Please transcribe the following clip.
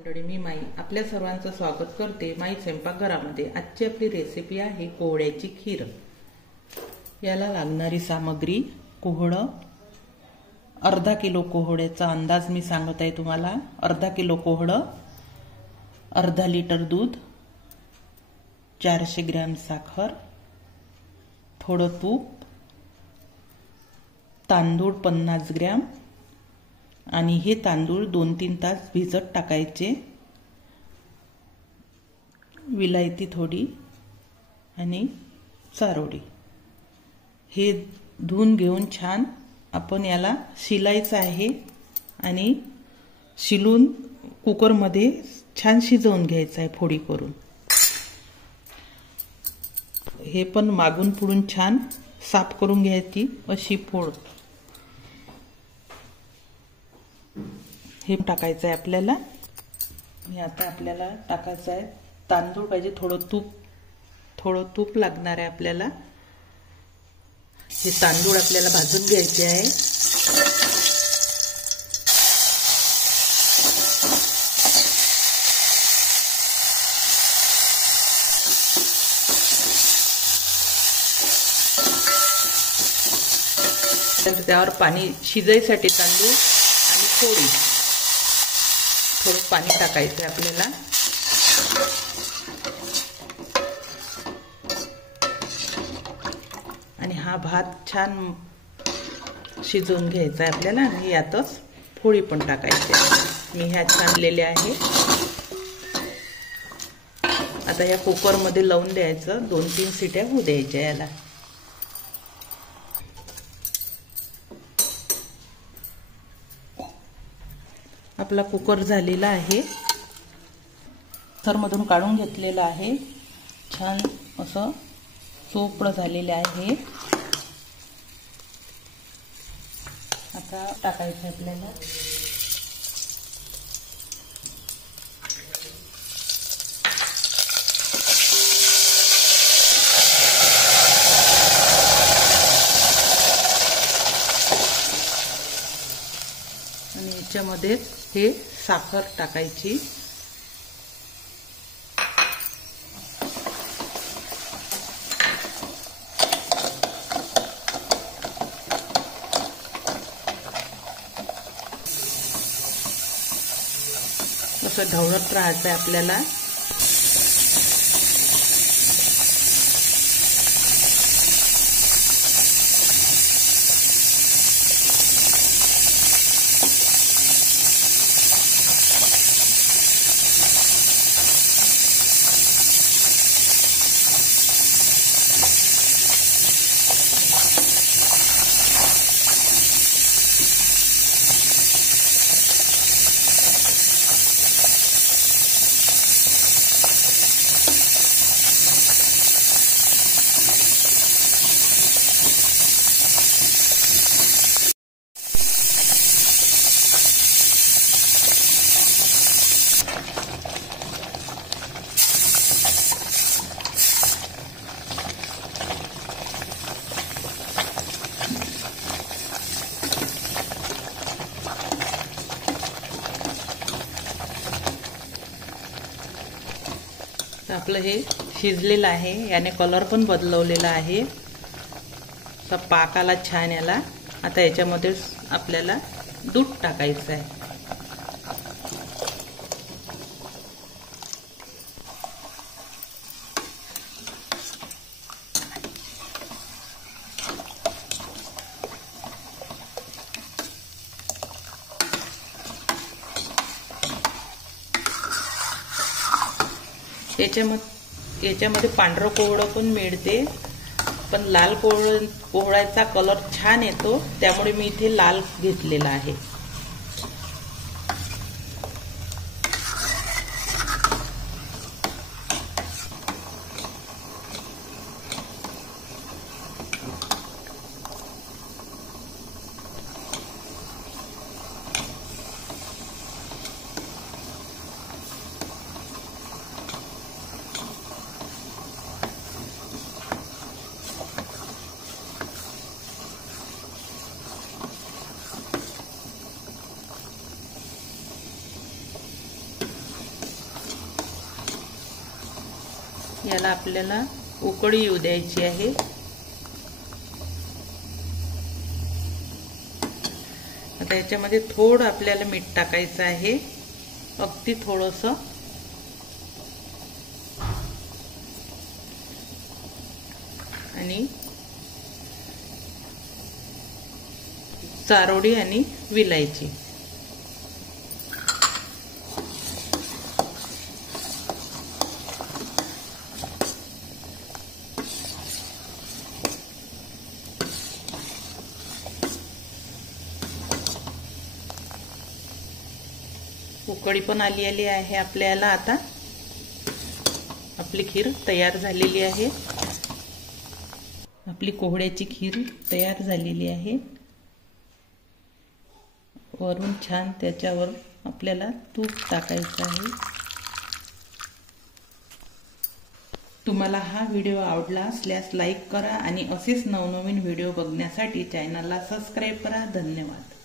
मंडळी, मी माई आपल्या सर्वांचं स्वागत करते माई स्वयंपाकघरामध्ये। आजची आपली रेसिपी आहे कोहळ्याची खीर। याला लागणारी सामग्री: कोहळं, अर्धा किलो कोहळ्याचा अंदाज मी सांगत आहे तुम्हाला। अर्धा किलो कोहळं, अर्धा लिटर दूध, 400 ग्रॅम साखर, थोडं तूप, तांदूळ 50 ग्रॅम आणि हे तांदूळ 2-3 तास भिजत टाकायचे। विलायती थोडी आणि चारोळी हे धुवून घेऊन छान आपण याला शिलायचं आहे आणि शिलून कुकर मध्ये छान शिजवून घ्यायचं आहे फोडी करून। हे पण मागून पुढून छान साफ करून घ्यायची अशी फोड। हे टाकायचं आहे आपल्याला। आणि आता आपल्याला टाकायचं आहे तांदूळ पाहिजे, थोडं तूप लागणार आहे आपल्याला। हे तांदूळ आपल्याला भाजून घ्यायचे आहे। त्यावर पाणी शिजायसाठी तांदूळ आणि थोडं पाणी टाकायचं आपल्याला। आणि हा भात छान शिजवून घ्यायचा आहे आपल्याला। आणि यातच पोळी पण टाकायची। मी ह्या छानलेल्या आहे। आता या कुकर मध्ये लावून द्यायचं, 2-3 शिट्या होऊ द्यायच्या याला। आपला कुकर झालेला आहे, कुकरमधून काढून घेतलेला आहे। छान असं चोपडं झालेलं आहे। आता टाकायचं आपल्याला। आणि याच्यामध्ये हे साखर टाकायची। असं ढवळत राहायचं आहे आपल्याला। आपलं हे शिजलेलं आहे, याने कलर पण बदलवलेला आहे। असा पाक आला छान याला। आता याच्यामध्ये आपल्याला दूध टाकायचं आहे। याच्यामध्ये पांढरं कोहळं पण मिळते, पण लाल कोहळ्याचा कलर छान येतो, त्यामुळे मी इथे लाल घेतलेला आहे। याला आपल्याला उकळी येऊ द्यायची आहे। आता याच्यामध्ये थोडं आपल्याला मीठ टाकायचं आहे, अगदी थोडंसं। आणि चारोळी आणि विलायची। उकळी पण आली आहे आपल्याला। आता आपली खीर तयार झालेली आहे। आपली कोहळ्याची खीर तयार झालेली आहे। वरून छान त्याच्यावर आपल्याला तूप टाकायचं आहे। तुम्हाला हा व्हिडिओ आवडला असल्यास लाईक करा आणि असेच नवनवीन व्हिडिओ बघण्यासाठी चॅनलला सबस्क्राईब करा। धन्यवाद।